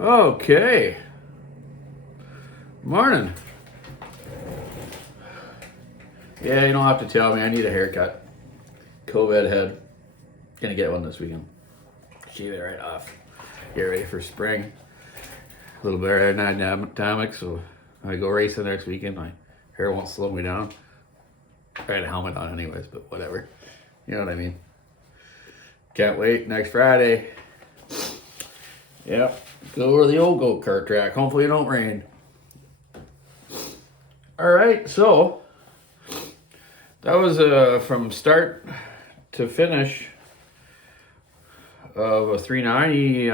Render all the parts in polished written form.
Okay. Morning. Yeah, you don't have to tell me. I need a haircut. COVID head. Gonna get one this weekend. Shave it right off. Get ready for spring. A little bit of aerodynamic, so when I go racing next weekend, my hair won't slow me down. I had a helmet on anyways, but whatever. You know what I mean. Can't wait. Next Friday. Yep. Go over to the old go-kart track. Hopefully it don't rain. Alright, so that was from start to finish of a 390,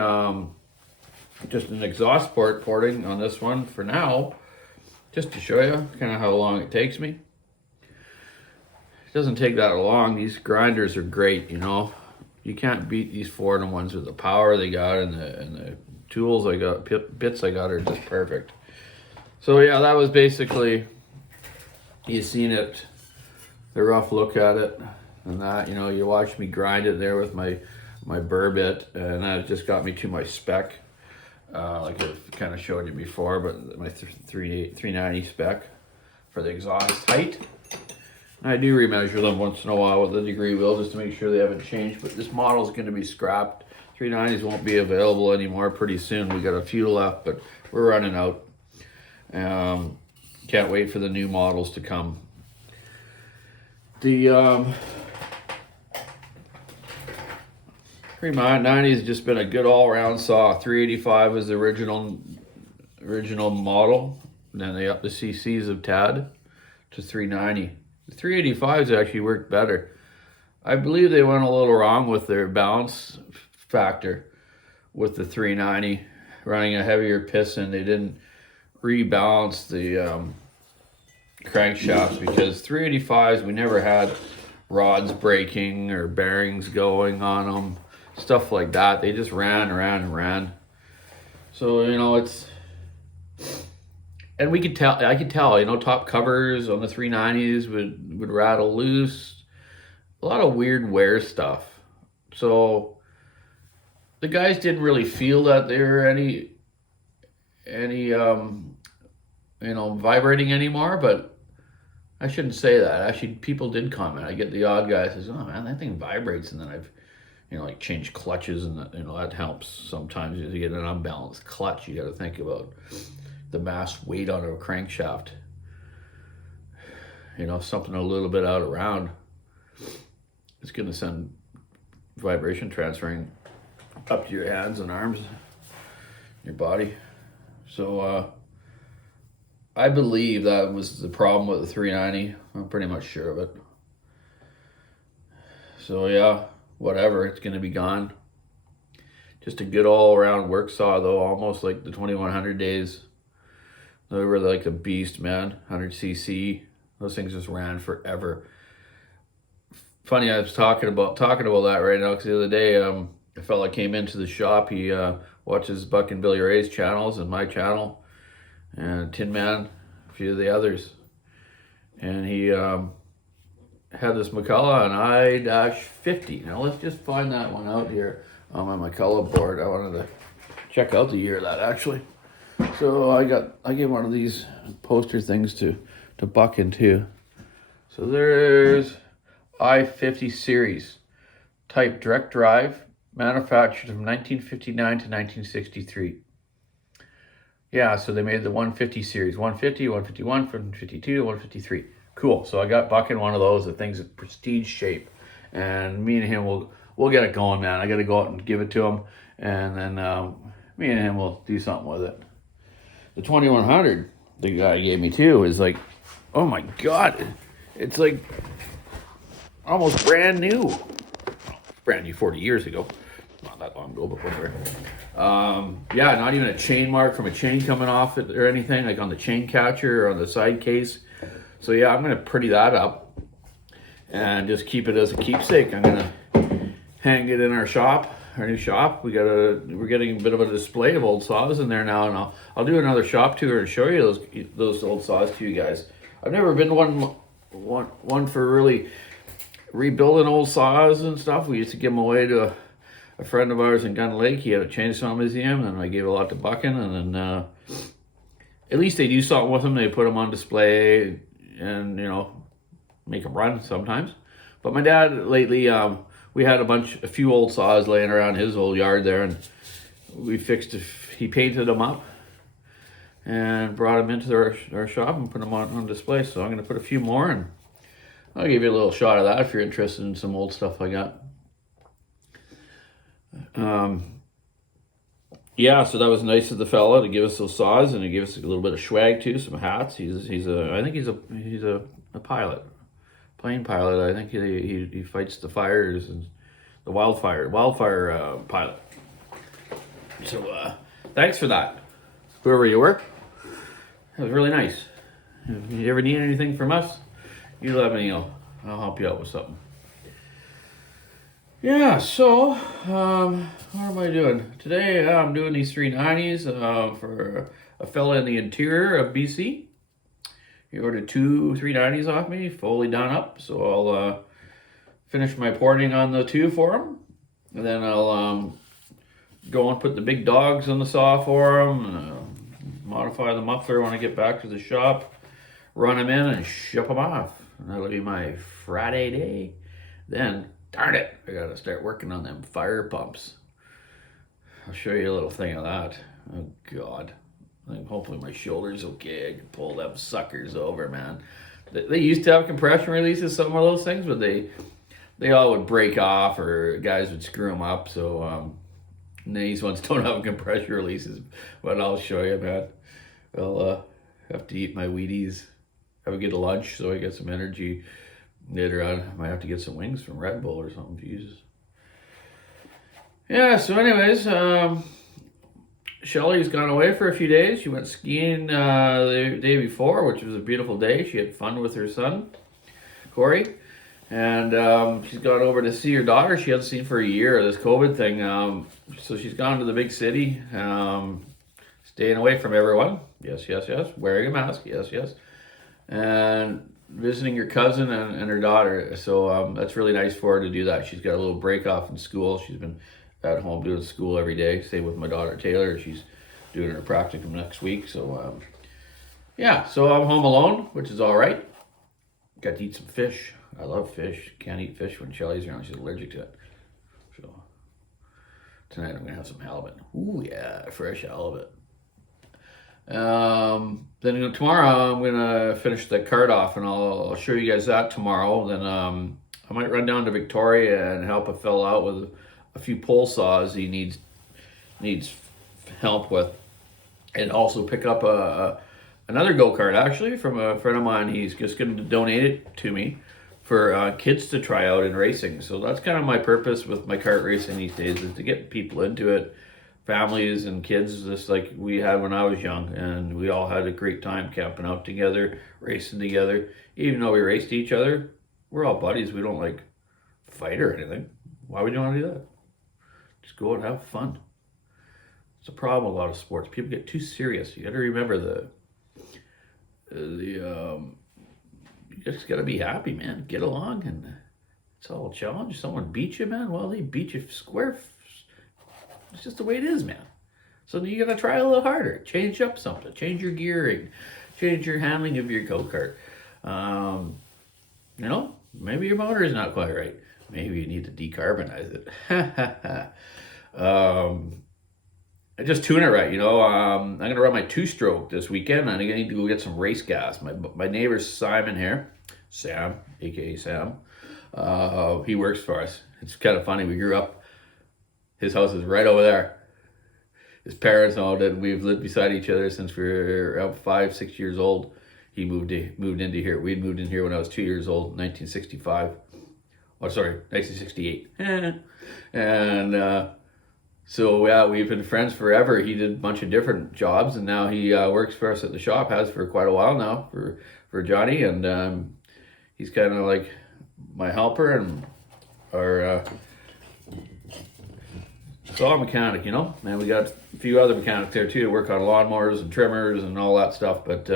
just an exhaust port porting on this one for now, just to show you kind of how long it takes me. It doesn't take that long. These grinders are great, you know. You can't beat these Ford-ones with the power they got and the tools I got, bits I got are just perfect. So yeah, that was basically, you seen it, the rough look at it. and that, you know, you watch me grind it there with my burr bit, and that just got me to my spec, like I've kind of showed you before, but my 390 spec for the exhaust height. And I do remeasure them once in a while with the degree wheel just to make sure they haven't changed, but this model is going to be scrapped. 390s won't be available anymore pretty soon. We got a few left, but we're running out. Can't wait for the new models to come. The 390 has just been a good all-around saw. 385 was the original model. And then they upped the CCs of TAD to 390. The 385s actually worked better. I believe they went a little wrong with their balance factor with the 390, running a heavier piston. They didn't rebalance the crankshaft, because 385s, we never had rods breaking or bearings going on them, stuff like that. They just ran. So, you know, and we could tell, I could tell, you know, top covers on the 390s would rattle loose. A lot of weird wear stuff. So the guys didn't really feel that they were any you know, vibrating anymore, but I shouldn't say that. Actually, people did comment. I get the odd guy says, "Oh man, that thing vibrates," and then I've, you know, like changed clutches, and that, you know, that helps sometimes. If you get an unbalanced clutch, you got to think about the mass weight on a crankshaft. You know, something a little bit out of round, it's going to send vibration transferring up to your hands and arms, your body. So I believe that was the problem with the 390. I'm pretty much sure of it. So yeah, whatever, it's going to be gone. Just a good all-around work saw though, almost like the 2100 days. They were like a beast, man. 100cc. Those things just ran forever. Funny, I was talking about that right now, because the other day, a fella came into the shop. He watches Buck and Billy Ray's channels and my channel, and Tin Man, a few of the others. And he had this McCullough, an I-50. Now let's just find that one out here on my McCullough board. I wanted to check out the year of that, actually. So I gave one of these poster things to Buck in too. So there's I-50 series, type direct drive, manufactured from 1959 to 1963. Yeah, so they made the 150 series, 150, 151, 152, 153. Cool. So I got Buck in one of those. The thing's in prestige shape, and me and him we'll get it going, man. I got to go out and give it to him, and then me and him will do something with it. The 2100, the guy gave me too, is like, oh my God, it's like almost brand new. Brand new 40 years ago. Not that long ago, but whatever. Yeah, not even a chain mark from a chain coming off it or anything, like on the chain catcher or on the side case. So yeah, I'm gonna pretty that up and just keep it as a keepsake. I'm gonna hang it in our shop, our new shop. We're getting a bit of a display of old saws in there now, and I'll do another shop tour and show you those old saws to you guys. I've never been one for really rebuilding old saws and stuff. We used to give them away to a friend of ours in Gun Lake. He had a chainsaw museum, and I gave a lot to Buckin, and then at least they do something with them. They put them on display and, you know, make them run sometimes. But my dad lately, we had a few old saws laying around his old yard there, and he painted them up and brought them into our shop and put them on display. So I'm going to put a few more, and I'll give you a little shot of that if you're interested in some old stuff I got. Yeah, so that was nice of the fella to give us those saws, and he gave us a little bit of swag too, some hats. I think he's a pilot, plane pilot. I think he fights the fires and the wildfire pilot. So thanks for that, whoever you were. That was really nice. If you ever need anything from us, you let me know. I'll help you out with something. Yeah, so what am I doing? Today I'm doing these 390s for a fella in the interior of BC. He ordered 2 390s off me, fully done up, so I'll finish my porting on the two for them, and then I'll go and put the big dogs on the saw for them, modify the muffler when I get back to the shop, run them in and ship them off. And that'll be my Friday day. Then, darn it, I gotta start working on them fire pumps. I'll show you a little thing of that. Oh God, hopefully my shoulder's okay. I can pull them suckers over, man. They used to have compression releases, some of those things, but they all would break off or guys would screw them up. So these ones don't have compression releases, but I'll show you, man. I'll have to eat my Wheaties, have a good lunch so I get some energy later on. I might have to get some wings from Red Bull or something, Jesus. Yeah, so anyways, Shelly's gone away for a few days. She went skiing the day before, which was a beautiful day. She had fun with her son, Corey. And she's gone over to see her daughter she hasn't seen for a year, this COVID thing. So she's gone to the big city, staying away from everyone. Yes, yes, yes. Wearing a mask. Yes, yes. And visiting her cousin and her daughter. So that's really nice for her to do that. She's got a little break off in school. She's been at home doing school every day. Same with my daughter Taylor. She's doing her practicum next week. So yeah, so I'm home alone, which is all right. Got to eat some fish. I love fish. Can't eat fish when Shelly's around. She's allergic to it. So tonight I'm gonna have some halibut. Ooh yeah, fresh halibut. Then tomorrow I'm gonna finish the cart off, and I'll show you guys that tomorrow. Then I might run down to Victoria and help a fella out with a few pole saws he needs help with, and also pick up another go-kart actually from a friend of mine. He's just going to donate it to me for kids to try out in racing. So that's kind of my purpose with my kart racing these days, is to get people into it, families and kids, just like we had when I was young, and we all had a great time camping out together, racing together. Even though we raced each other, we're all buddies. We don't like fight or anything. Why would you want to do that? Just go and have fun. It's a problem with a lot of sports. People get too serious. You got to remember you just got to be happy, man. Get along, and it's all a challenge. Someone beat you, man. Well, they beat you square. It's just the way it is, man. So you got to try a little harder. Change up something. Change your gearing. Change your handling of your go-kart. You know, maybe your motor is not quite right. Maybe you need to decarbonize it. I just tune it right, you know. I'm gonna run my 2-stroke this weekend, and I need to go get some race gas. My neighbor Simon here, Sam, aka Sam, he works for us. It's kind of funny. We grew up. His house is right over there. His parents know that we've lived beside each other since we were around 5-6 years old. He moved into here. We'd moved in here when I was 2 years old, 1965. Oh, sorry, 1968. And so yeah, we've been friends forever. He did a bunch of different jobs, and now he works for us at the shop. Has for quite a while now for Johnny, and he's kind of like my helper and our saw mechanic, you know. And we got a few other mechanics there too, work on lawnmowers and trimmers and all that stuff. But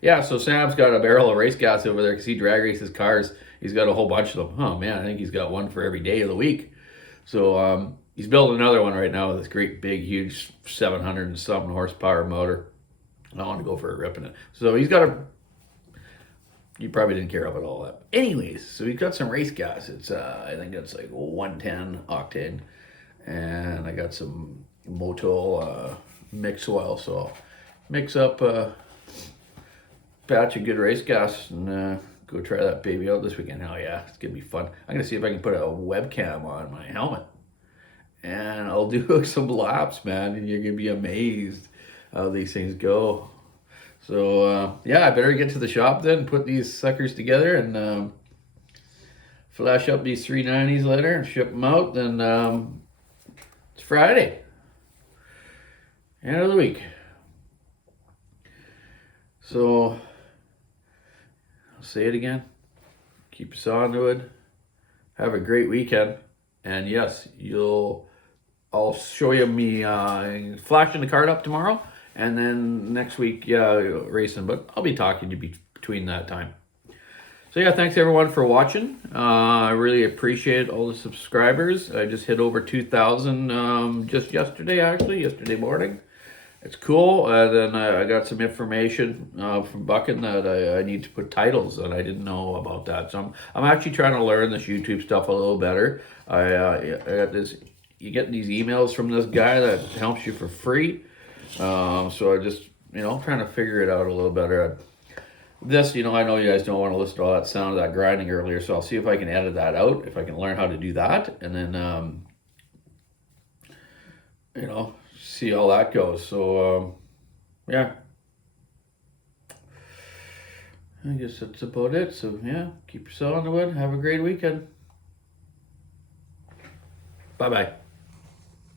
yeah, so Sam's got a barrel of race gas over there because he drag races cars. He's got a whole bunch of them. Oh man, I think he's got one for every day of the week. So he's building another one right now with this great big huge 700 and something horsepower motor. I want to go for a rip in it. So he's got you probably didn't care about all that. Anyways, so he's got some race gas. It's I think it's like 110 octane. And I got some Motul mix oil. So I'll mix up a batch of good race gas and go try that baby out this weekend. Hell yeah, it's gonna be fun. I'm gonna see if I can put a webcam on my helmet, and I'll do some laps, man, and you're gonna be amazed how these things go. So yeah, I better get to the shop then, put these suckers together, and flash up these 390s later and ship them out. Then it's Friday, end of the week. So say it again. Keep your saw in the wood. Have a great weekend. And yes, I'll show you me flashing the card up tomorrow. And then next week, yeah, racing. But I'll be talking to you between that time. So yeah, thanks everyone for watching. I really appreciate all the subscribers. I just hit over 2,000 just yesterday morning. It's cool. And then I got some information from Bucking that I need to put titles, and I didn't know about that. So I'm actually trying to learn this YouTube stuff a little better. I got this. You get these emails from this guy that helps you for free. So I just trying to figure it out a little better. This, I know you guys don't want to listen to all that sound of that grinding earlier, so I'll see if I can edit that out, if I can learn how to do that, and then, see how that goes. So, yeah. I guess that's about it. So, yeah, keep your saw on the wood. Have a great weekend. Bye-bye.